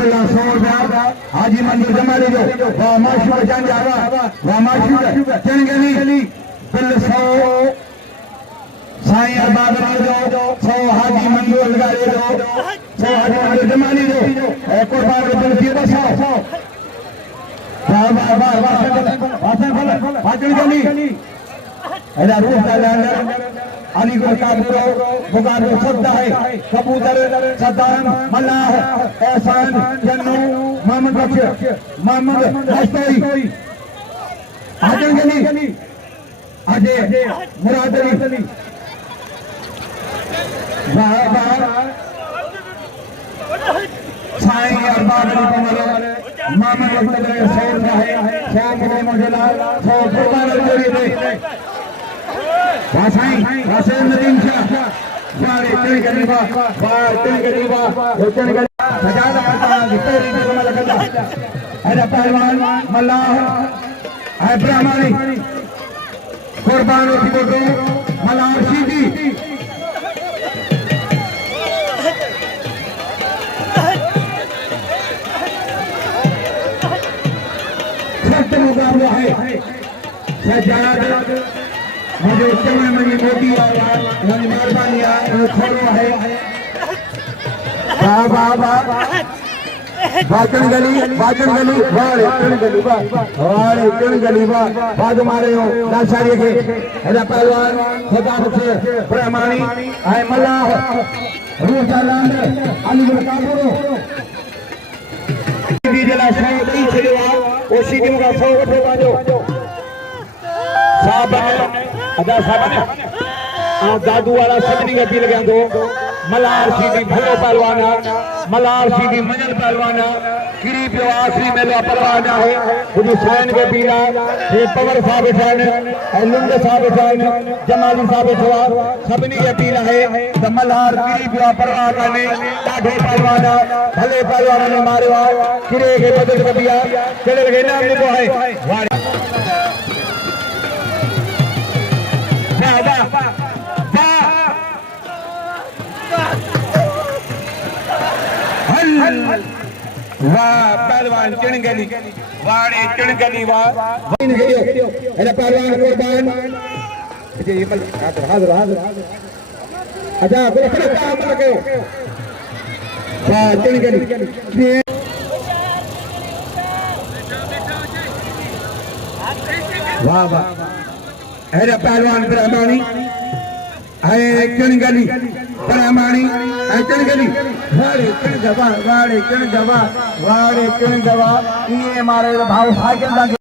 हाजी मंजूर जमाले जो वाह माशूर जान जावा वाह माशूर चंगली बिल 100 साईं अरबाब जो 100 हाजी मंजूर लगाए जो 100 हाजी मंजूर जमाले जो कुर्बान के बिल 100 वाह वाह वाह वाह चंगली एदा रूह का अंदर अली को काबरो बुगार को सद्दा है कबूतर सदान मल्लाह एहसान जन्नू मोहम्मद बख्श मोहम्मद हस्तई आजम गली अजय मुराद अली वाह वाह साईं अरबाब अली कमरो मोहम्मद बख्श सौर है 100 मोहम्मद 100 कुर्बान जोड़ी दे वासाई वासेन नदीम शाह वारे चढ़ गरीबा वार चढ़ गरीबा चढ़ गरीबा सजादा माता तेरी भी कमल करदा ऐसा पहलवान मल्लाह है ब्राह्मणी कुर्बान की बोलो मल्लाह सीधी सख्त मुकाबला है सजादा मुझे समय मनी मोदी आया मुझे मेहरबानी आया खोलो है वाह वाह वाह बाजन गली वाले चढ़ गली वाह बाद मारे हो लाचारी के ऐसा पहलवान खुदा से ब्रह्मानी आए मल्लाह रूह जालान अली को काबरो जला सौ दी चलो ओ सीधी मुका 100 वठो बाजो साहब अदा साहब ने दादू वाला सदनी का पील गया दो मलार सीधी भलो पहलवाना मलार सीधी मंजल पहलवाना गिरी पे आखिरी मेला पहलवाना है बुझी सैन के पीला ये पवर साहब सैन लुंड साहब सैन जमाली साहब छवा सबनी के पीला है तो मलार गिरी पे पहलवाना ने डाढे पहलवाना भले पहलवाना ने मारे गिरे के बदल कबिया चले गए नाम लिखो है वाह पहलवान चढ़गली वाड़े चढ़गली वाह पहलवान कुर्बान हाजिर हाजिर अच्छा वाह चढ़गली वाह वाह ऐसा पहलवान ब्रह्मानी है चढ़गली ब्रह्मानी है चढ़गली वाड़े चढ़ जवा ये मारे भाव साइकिल